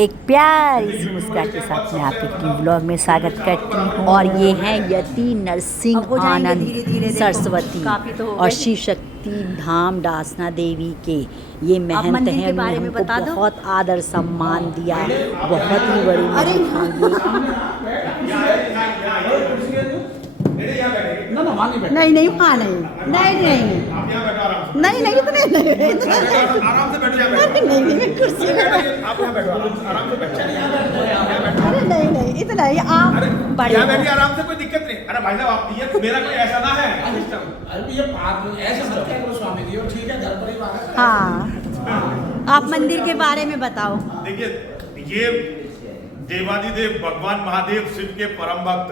एक प्यारी सी मुस्कान के साथ मैं आपके टी ब्लॉग में स्वागत करती हूँ। और ये हैं यति नरसिंह आनंद सरस्वती और शिव शक्ति धाम डासना देवी के ये महंत हैं। उन्होंने हमको बहुत आदर सम्मान दिया, बहुत ही बड़ी नहीं नहीं वहाँ नहीं नहीं नहीं नहीं नहीं इतने आराम से बैठ जाए। नहीं नहीं कुर्सी में आप यहाँ बैठो, आराम से बैठ अरे नहीं नहीं इतना ही आप बड़े यहाँ बैठिए आराम से, कोई दिक्कत नहीं। अरे भाई साहब आप ये मेरा कोई ऐसा ना है सिस्टम। अरे ये पाप ऐसे मत करो स्वामी जी, और ठीक है घर परिवार है। हाँ, आप मंदिर के बारे में बताओ। देखिए ये देवादिदेव भगवान महादेव शिव के परम भक्त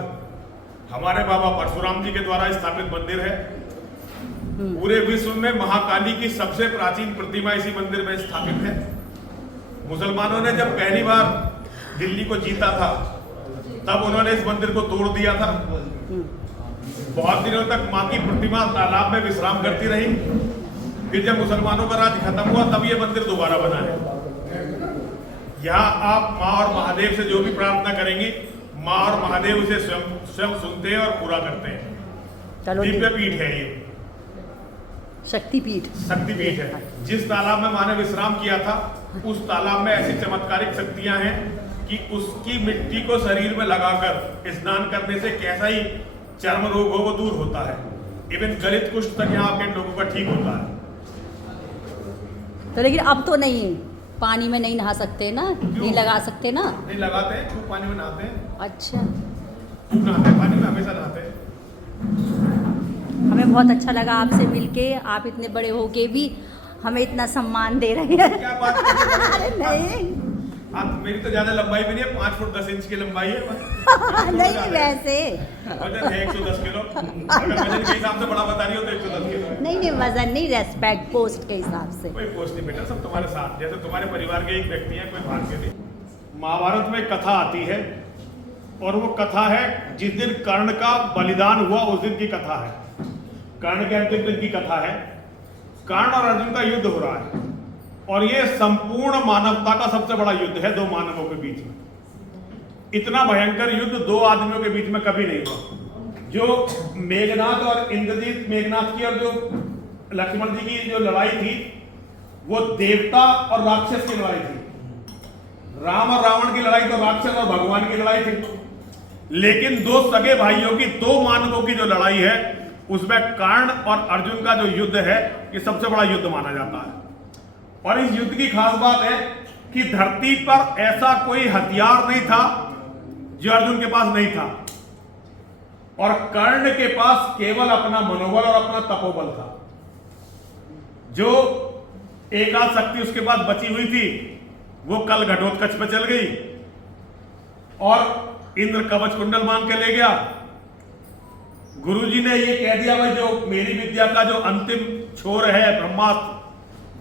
हमारे बाबा परशुराम जी के द्वारा स्थापित मंदिर है। पूरे विश्व में महाकाली की सबसे प्राचीन प्रतिमा इसी मंदिर में स्थापित है। मुसलमानों ने जब पहली बार दिल्ली को जीता था तब उन्होंने इस मंदिर को तोड़ दिया था। बहुत दिनों तक मां की प्रतिमा तालाब में विश्राम करती रही। फिर जब मुसलमानों का राज खत्म हुआ तब ये मंदिर दोबारा बना है। यहाँ आप माँ और महादेव से जो भी प्रार्थना करेंगे माँ और महादेव उसे स्वयं सुनते हैं और पूरा करते हैं। दिव्य पीठ है ये, शक्तिपीठ है। जिस तालाब में माँ ने विश्राम किया था उस तालाब में ऐसी चमत्कारिक शक्तियां हैं कि उसकी मिट्टी को शरीर में लगाकर स्नान करने से कैसा ही चर्म रोग हो वो दूर होता है। इवन गलित कुष्ठ तक यहाँ के लोगों का ठीक होता है। तो लेकिन अब तो नहीं, पानी में नहीं नहा सकते ना, नहीं लगा सकते ना? नहीं लगाते हैं, खूब पानी में नहाते हैं। अच्छा, खूब नहाते हैं, पानी में हमेशा नहाते हैं। हमें बहुत अच्छा लगा आपसे मिलके। आप इतने बड़े होके भी हमें इतना सम्मान दे रहे हैं। क्या बात है? अरे नहीं आप मेरी तो ज्यादा लंबाई भी नहीं है, 5 फुट 10 इंच की लंबाई है। नहीं वैसे वजन है 110 किलो। अगर वजन के हिसाब से बड़ा बता रही हो तो 110 किलो। नहीं वजन नहीं, रेस्पेक्ट पोस्ट के हिसाब से। कोई पोस्ट नहीं बेटा, सब तुम्हारे साथ। जैसे तुम्हारे परिवार के एक व्यक्ति है, कोई भाग्य नहीं। महाभारत में कथा आती है और वो कथा है जिस दिन कर्ण का बलिदान हुआ उस दिन की कथा है। कर्ण के अंतिम दिन की कथा है। कर्ण और अर्जुन का युद्ध हो रहा है और ये संपूर्ण मानवता का सबसे बड़ा युद्ध है, दो मानवों के बीच में। इतना भयंकर युद्ध दो आदमियों के बीच में कभी नहीं हुआ। जो मेघनाथ और इंद्रजीत, मेघनाथ की और जो लक्ष्मण जी की जो लड़ाई थी वो देवता और राक्षस की लड़ाई थी। राम और रावण की लड़ाई तो राक्षस और भगवान की लड़ाई थी। लेकिन दो सगे भाइयों की, दो मानवों की जो लड़ाई है उसमें कर्ण और अर्जुन का जो युद्ध है ये सबसे बड़ा युद्ध माना जाता है। और इस युद्ध की खास बात है कि धरती पर ऐसा कोई हथियार नहीं था जो अर्जुन के पास नहीं था। और कर्ण के पास केवल अपना मनोबल और अपना तपोबल था। जो एक आध शक्ति उसके पास बची हुई थी वो कल घटोत्कच पे चल गई और इंद्र कवच कुंडल मांग के ले गया। गुरुजी ने ये कह दिया भाई जो मेरी विद्या का जो अंतिम छोर है ब्रह्मास्त्र,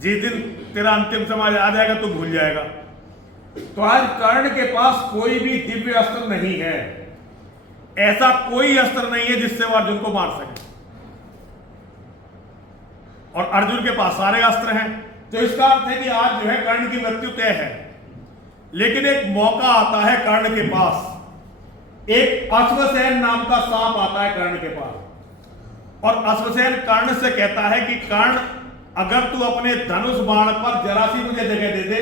जिस दिन तेरा अंतिम समय आ जाएगा तो भूल जाएगा। तो आज कर्ण के पास कोई भी दिव्य अस्त्र नहीं है। ऐसा कोई अस्त्र नहीं है जिससे वो अर्जुन को मार सके। और अर्जुन के पास सारे अस्त्र हैं। तो इसका अर्थ है कि आज जो है कर्ण की मृत्यु तय है। लेकिन एक मौका आता है कर्ण के पास। एक अश्वसेन नाम का सांप आता है कर्ण के पास और अश्वसेन कर्ण से कहता है कि कर्ण अगर तू अपने धनुष बाण पर जरा सी मुझे जगह दे दे,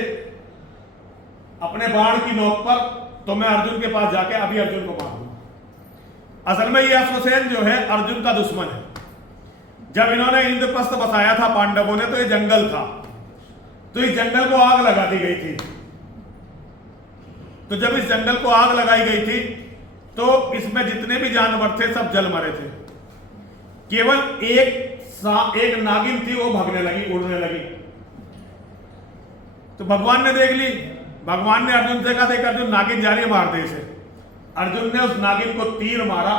अपने बाण की नोक पर, तो मैं अर्जुन के पास जाके अभी अर्जुन को मार दूं। असल में ये अश्वसेन जो है अर्जुन का दुश्मन है। जब इन्होंने इंद्रप्रस्थ बसाया था पांडवों ने तो ये जंगल था, तो इस जंगल को आग लगा दी गई थी। तो जब इस जंगल को आग लगाई गई थी तो इसमें जितने भी जानवर थे सब जल मरे थे। केवल एक नागिन थी, वो भागने लगी, उड़ने लगी। तो भगवान ने देख ली। भगवान ने अर्जुन से कहा देख अर्जुन नागिन जा रही है, मार दे इसे। अर्जुन ने उस नागिन को तीर मारा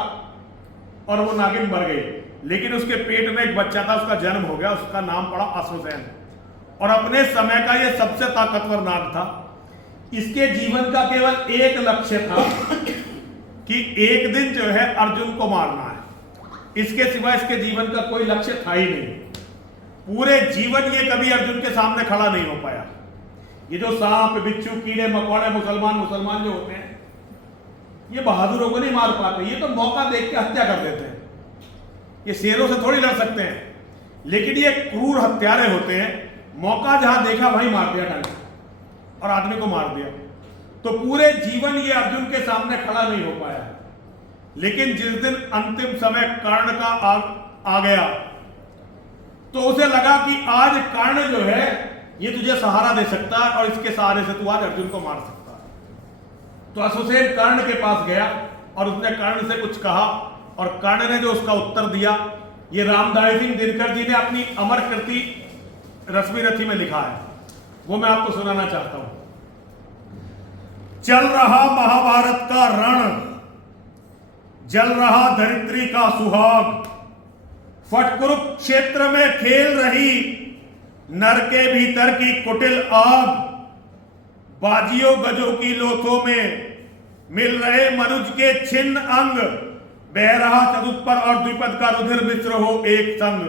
और वो नागिन मर गई। लेकिन उसके पेट में एक बच्चा था, उसका जन्म हो गया, उसका नाम पड़ा अश्वसेन। और अपने समय का ये सबसे ताकतवर नाग था। इसके जीवन का केवल एक लक्ष्य था कि एक दिन जो है अर्जुन को मारना है। इसके सिवा इसके जीवन का कोई लक्ष्य था ही नहीं। पूरे जीवन ये कभी अर्जुन के सामने खड़ा नहीं हो पाया। ये जो सांप बिच्छू कीड़े मकोड़े मुसलमान जो होते हैं, ये बहादुरों को नहीं मार पाते, ये तो मौका देख के हत्या कर देते हैं। ये शेरों से थोड़ी लड़ सकते हैं, लेकिन ये क्रूर हत्यारे होते हैं। मौका जहां देखा वहीं मार दिया डंक और आदमी को मार दिया। तो पूरे जीवन ये अर्जुन के सामने खड़ा नहीं हो पाया, लेकिन जिस दिन अंतिम समय कर्ण का आ गया तो उसे लगा कि आज कर्ण जो है ये तुझे सहारा दे सकता है और इसके सहारे से तू आज अर्जुन को मार सकता है। तो अश्वसेन कर्ण के पास गया और उसने कर्ण से कुछ कहा, और कर्ण ने जो उसका उत्तर दिया, ये रामधारी सिंह दिनकर जी ने अपनी अमर कृति रश्मि रथी में लिखा है, वो मैं आपको सुनाना चाहता हूं। चल रहा महाभारत का रण, जल रहा धरित्री का सुहाग, फट कुरुक्षेत्र में खेल रही नर के भीतर की कुटिल आग, बाजियों गजों की लोथों में मिल रहे मनुज के छिन्न अंग, बह रहा चतुष्पर और द्विपद का रुधिर मिश्र हो एक संग,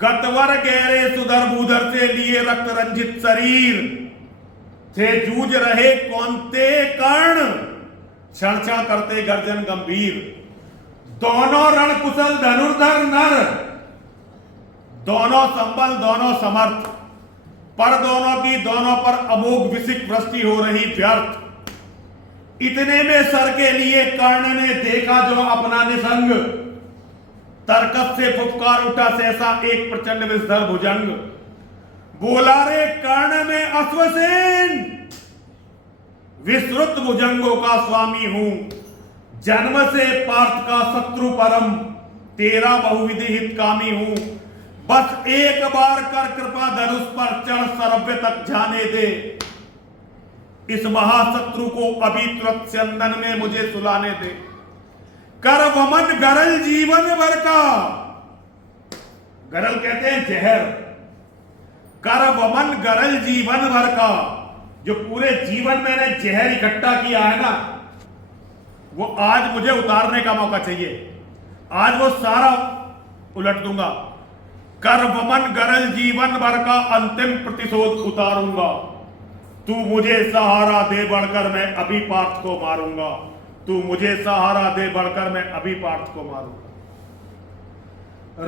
गतवर गहरे सुधर भूधर से लिए रक्त रंजित शरीर, थे जूझ रहे कौनते कर्ण, क्षण क्षण करते गर्जन गंभीर, दोनों रण कुशल धनुर्धर नर, दोनों संबल दोनों समर्थ, पर दोनों की दोनों पर अमोघ विसिक वृष्टि हो रही व्यर्थ। इतने में सर के लिए कर्ण ने देखा जो अपना निसंग, तरकत से फुफकार उठा सहसा एक प्रचंड विस्तर भुजंग, बोला रे कर्ण में अश्वसेन, विस्तृत भुजंगों का स्वामी हूं, जन्म से पार्थ का शत्रु परम, तेरा बहुविधि हितकामी हूं, बस एक बार कर कृपा धनुष पर चढ़ सर्व्य तक जाने दे, इस महाशत्रु को अभी तुरंत चंदन में मुझे सुलाने दे, कर वमन गरल जीवन भर का, गरल कहते हैं जहर, कर वमन गरल जीवन भर का, जो पूरे जीवन मैंने जहर इकट्ठा किया है ना, वो आज मुझे उतारने का मौका चाहिए, आज वो सारा उलट दूंगा। कर वमन गरल जीवन भर का अंतिम प्रतिशोध उतारूंगा, तू मुझे सहारा दे बढ़कर मैं अभी पार्थ को मारूंगा, तू मुझे सहारा दे बढ़कर मैं अभी पार्थ को मारूंगा।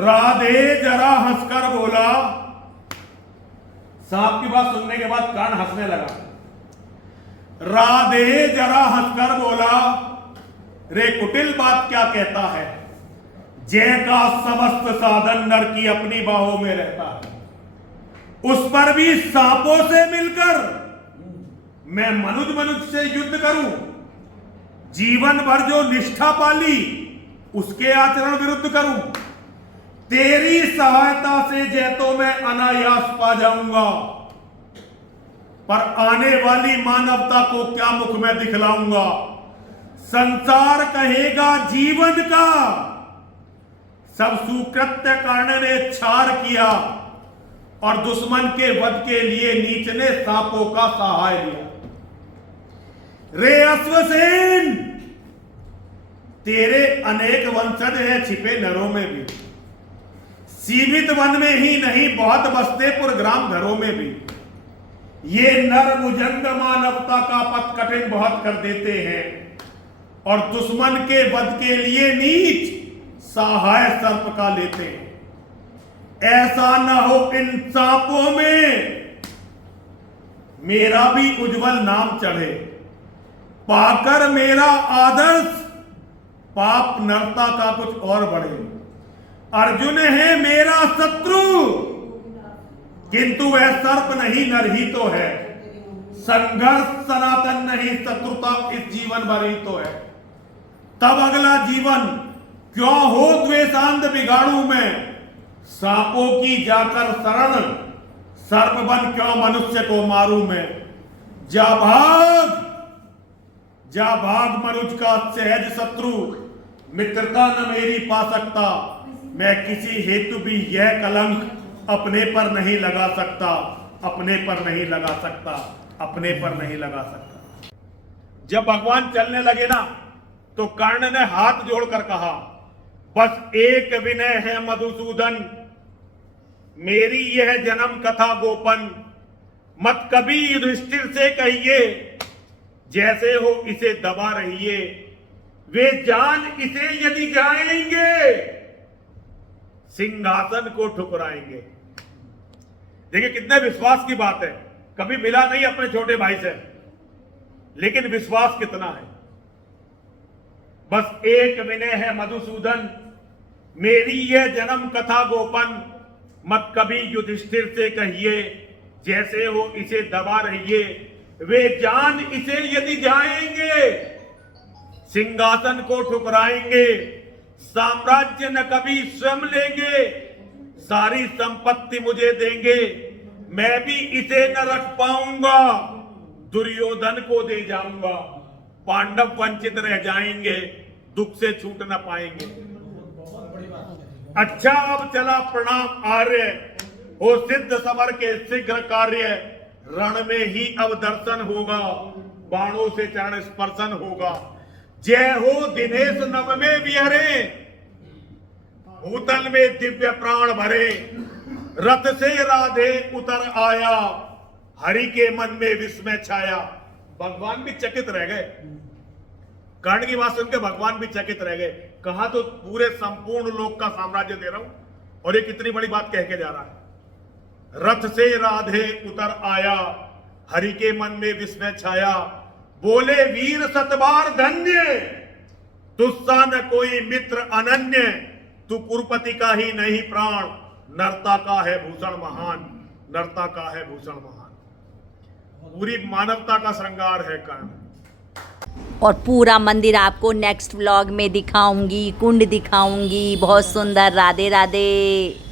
राधे जरा हंसकर बोला, सांप की बात सुनने के बाद कर्ण हंसने लगा। राधे जरा हंसकर बोला, रे कुटिल बात क्या कहता है, जय का समस्त साधन नर की अपनी बाहों में रहता है, उस पर भी सांपों से मिलकर मैं मनुज से युद्ध करूं, जीवन भर जो निष्ठा पाली उसके आचरण विरुद्ध करूं, तेरी सहायता से जय तो मैं अनायास पा जाऊंगा, पर आने वाली मानवता को क्या मुख में दिखलाऊंगा, संसार कहेगा जीवन का सब सुकृत्य कर्ण ने छार किया, और दुश्मन के वध के लिए नीच ने सांपों का सहाय लिया। रे अश्वसेन, तेरे अनेक वंशज हैं छिपे नरों में भी, सीमित वन में ही नहीं बहुत बसते पुरग्राम घरों में भी, ये नर भुजंग मानवता का पथ कठिन बहुत कर देते हैं, और दुश्मन के वध के लिए नीच सहाय सर्प का लेते हैं। ऐसा न हो इन सांपों में मेरा भी उज्जवल नाम चढ़े, पाकर मेरा आदर्श पाप नरता का कुछ और बढ़े। अर्जुन है मेरा शत्रु, किंतु वह सर्प नहीं नर ही तो है, संघर्ष सनातन नहीं शत्रुता इस जीवन भर ही तो है, तब अगला जीवन क्यों हो द्वेषांध बिगाड़ू मैं, सांपों की जाकर शरण सर्प बन क्यों मनुष्य को मारूं मैं, जा भाग मनुज का सहज शत्रु, मित्रता न मेरी पा सकता, मैं किसी हेतु भी यह कलंक अपने पर नहीं लगा सकता, अपने पर नहीं लगा सकता, अपने पर नहीं लगा सकता। जब भगवान चलने लगे ना, तो कर्ण ने हाथ जोड़कर कहा, बस एक विनय है मधुसूदन, मेरी यह जन्म कथा गोपन, मत कभी युधिष्ठिर से कहिए जैसे हो इसे दबा रहिए, वे जान इसे यदि जाएंगे सिंहासन को ठुकराएंगे। देखिए कितने विश्वास की बात है। कभी मिला नहीं अपने छोटे भाई से, लेकिन विश्वास कितना है। बस एक विनय है मधुसूदन, मेरी यह जन्म कथा गोपन, मत कभी युधिष्ठिर से कहिए जैसे हो इसे दबा रहिए, वे जान इसे यदि जाएंगे सिंहासन को ठुकराएंगे। साम्राज्य न कभी स्वयं लेंगे, सारी संपत्ति मुझे देंगे, मैं भी इसे न रख पाऊंगा, दुर्योधन को दे जाऊंगा। पांडव वंचित रह जाएंगे, दुख से छूट न पाएंगे। अच्छा अब चला प्रणाम आर्य, हो सिद्ध समर के शीघ्र कार्य, रण में ही अब दर्शन होगा, बाणों से चरण स्पर्शन होगा। जय हो दिनेश नव में विहरे, भूतल में दिव्य प्राण भरे, रथ से राधे उतर आया, हरि के मन में विस्मय छाया। भगवान भी चकित रह गए, कर्ण की बात सुनकर भगवान भी चकित रह गए। कहा तो पूरे संपूर्ण लोक का साम्राज्य दे रहा हूं, और ये कितनी बड़ी बात कह के जा रहा है। रथ से राधे उतर आया, हरि के मन में विस्मय छाया, बोले वीर सतबार धन्य, तुस्सा न कोई मित्र अनन्य, तू कुरुपति का ही नहीं प्राण, नरता का है भूषण महान, नरता का है भूषण महान। पूरी मानवता का श्रृंगार है कर्ण। और पूरा मंदिर आपको नेक्स्ट व्लॉग में दिखाऊंगी, कुंड दिखाऊंगी, बहुत सुंदर। राधे राधे।